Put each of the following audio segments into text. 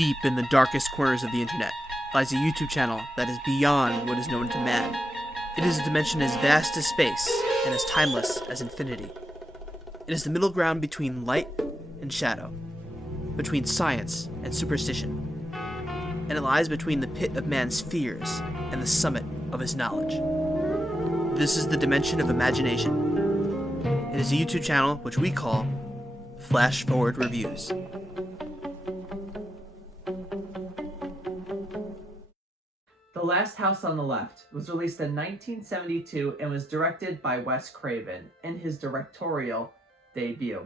Deep in the darkest corners of the internet lies a YouTube channel that is beyond what is known to man. It is a dimension as vast as space and as timeless as infinity. It is the middle ground between light and shadow, between science and superstition, and it lies between the pit of man's fears and the summit of his knowledge. This is the dimension of imagination. It is a YouTube channel which we call Flash Forward Reviews. The Last House on the Left was released in 1972 and was directed by Wes Craven in his directorial debut.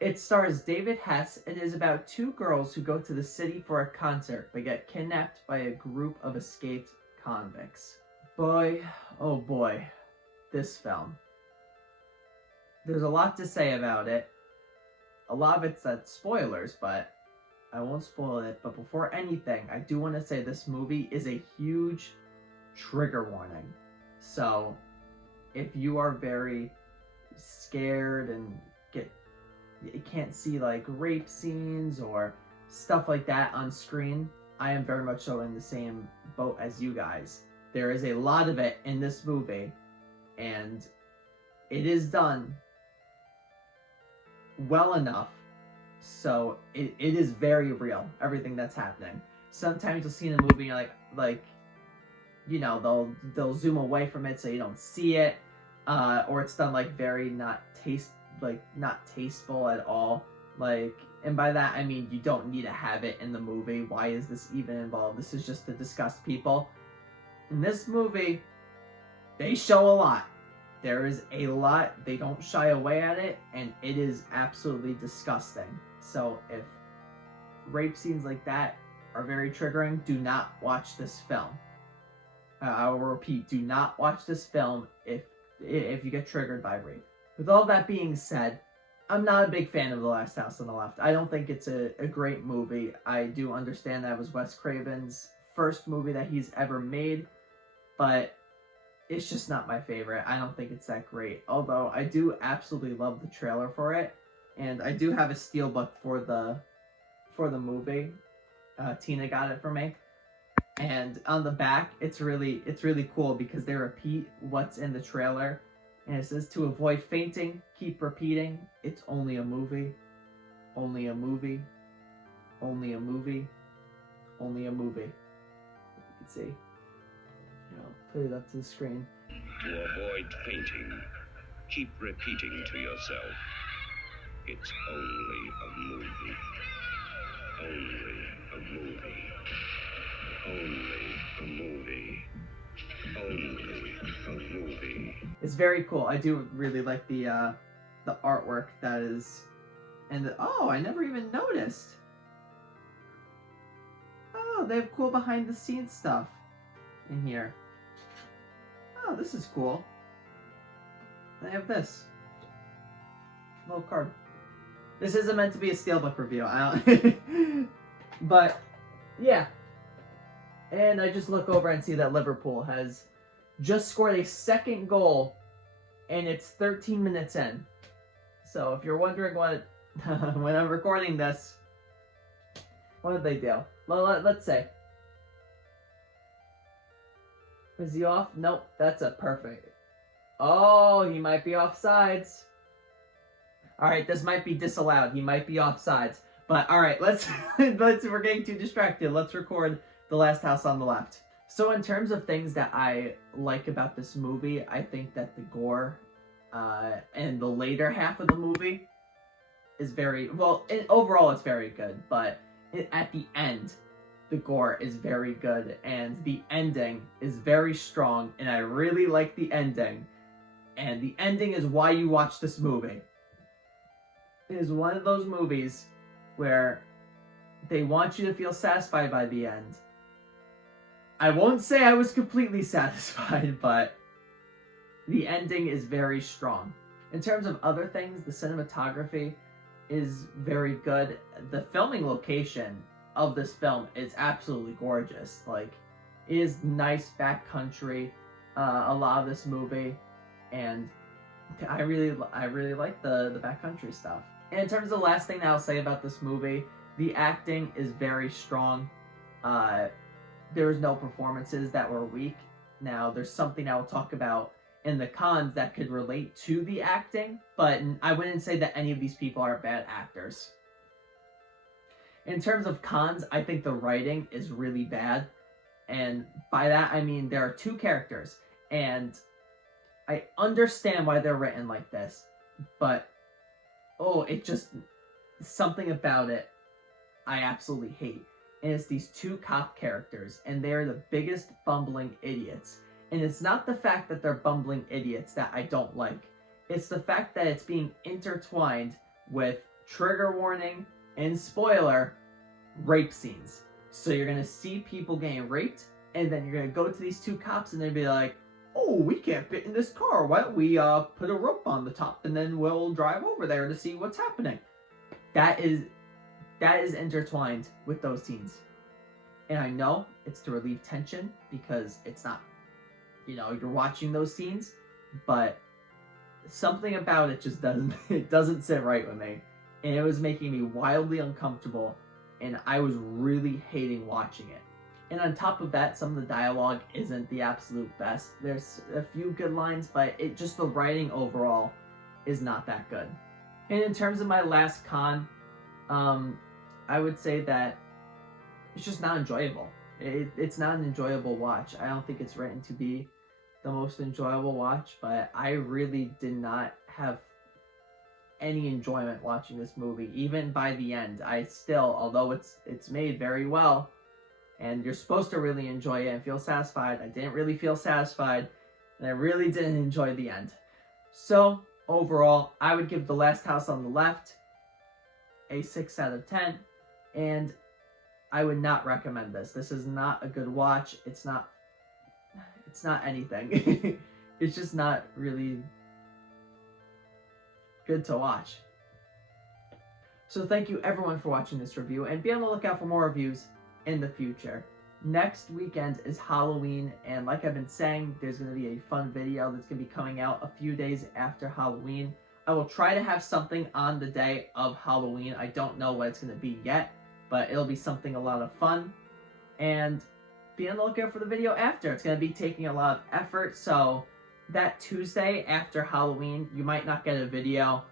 It stars David Hess and is about two girls who go to the city for a concert but get kidnapped by a group of escaped convicts. Boy, oh boy, this film. There's a lot to say about it. A lot of it's spoilers, but I won't spoil it. But before anything, I do want to say this movie is a huge trigger warning. So if you are very scared and you can't see like rape scenes or stuff like that on screen, I am very much so in the same boat as you guys. There is a lot of it in this movie, and it is done well enough so it is very real, everything that's happening. Sometimes you'll see in a movie, you're like you know, they'll zoom away from it so you don't see it, or it's done like very not tasteful at all. And by that I mean you don't need to have it in the movie. Why is this even involved? This is just to disgust people. In this movie, they show a lot. There is a lot. They don't shy away at it, and it is absolutely disgusting. So if rape scenes like that are very triggering, do not watch this film. I will repeat, do not watch this film if you get triggered by rape. With all that being said, I'm not a big fan of The Last House on the Left. I don't think it's a great movie. I do understand that it was Wes Craven's first movie that he's ever made, but it's just not my favorite. I don't think it's that great. Although I do absolutely love the trailer for it, and I do have a steelbook for the movie. Tina got it for me, and on the back it's really cool because they repeat what's in the trailer, and it says, "To avoid fainting, keep repeating. It's only a movie, only a movie, only a movie, only a movie." You can see. I'll put it up to the screen. To avoid fainting, keep repeating to yourself, it's only a movie. Only a movie. Only a movie. Only a movie. It's very cool. I do really like the artwork that is, and oh, I never even noticed. Oh, they have cool behind the scenes stuff in here. Oh, this is cool. I have this little card. This isn't meant to be a steelbook review. But yeah. And I just look over and see that Liverpool has just scored a second goal, and it's 13 minutes in. So if you're wondering what when I'm recording this, what did they do? Let's say. Is he off? Nope, that's a perfect. Oh, he might be offsides. Alright, this might be disallowed. He might be offsides. But alright, we're getting too distracted. Let's record The Last House on the Left. So in terms of things that I like about this movie, I think that the gore and the later half of the movie is very, well, overall it's very good, but at the end, the gore is very good, and the ending is very strong, and I really like the ending. And the ending is why you watch this movie. It is one of those movies where they want you to feel satisfied by the end. I won't say I was completely satisfied, but the ending is very strong. In terms of other things, the cinematography is very good. The filming location of this film is absolutely gorgeous. Like, it is nice backcountry, a lot of this movie, and I really like the backcountry stuff. And in terms of the last thing that I'll say about this movie The acting is very strong. There was no performances that were weak. Now, there's something I will talk about in the cons that could relate to the acting, but I wouldn't say that any of these people are bad actors. In terms of cons, I think the writing is really bad. And by that, I mean there are two characters. And I understand why they're written like this. But, something about it I absolutely hate. And it's these two cop characters. And they're the biggest bumbling idiots. And it's not the fact that they're bumbling idiots that I don't like. It's the fact that it's being intertwined with trigger warning and spoiler rape scenes. So you're going to see people getting raped, and then you're going to go to these two cops and they'll be like, oh, we can't fit in this car. Why don't we put a rope on the top and then we'll drive over there to see what's happening. That is intertwined with those scenes. And I know it's to relieve tension because it's not, you're watching those scenes, but something about it just doesn't sit right with me. And it was making me wildly uncomfortable, and I was really hating watching it. And on top of that, some of the dialogue isn't the absolute best. There's a few good lines, but the writing overall is not that good. And in terms of my last con, I would say that it's just not enjoyable. It's not an enjoyable watch. I don't think it's written to be the most enjoyable watch, but I really did not have any enjoyment watching this movie. Even by the end, I still, although it's made very well, and you're supposed to really enjoy it and feel satisfied, I didn't really feel satisfied, and I really didn't enjoy the end. So, overall, I would give The Last House on the Left a 6 out of 10, and I would not recommend this. This is not a good watch. It's not anything. It's just not really good to watch. So thank you everyone for watching this review, and be on the lookout for more reviews in the future. Next weekend is Halloween, and like I've been saying, there's going to be a fun video that's going to be coming out a few days after Halloween. I will try to have something on the day of Halloween. I don't know what it's going to be yet, but it'll be something a lot of fun. And be on the lookout for the video after. It's going to be taking a lot of effort, so that Tuesday after Halloween, you might not get a video.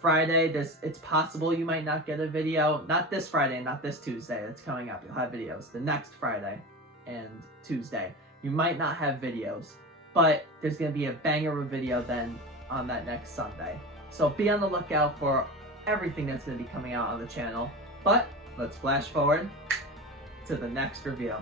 Friday, it's possible you might not get a video. Not this Friday, not this Tuesday that's coming up. You'll have videos. The next Friday and Tuesday, you might not have videos. But there's going to be a banger of a video then on that next Sunday. So be on the lookout for everything that's going to be coming out on the channel. But let's flash forward to the next review.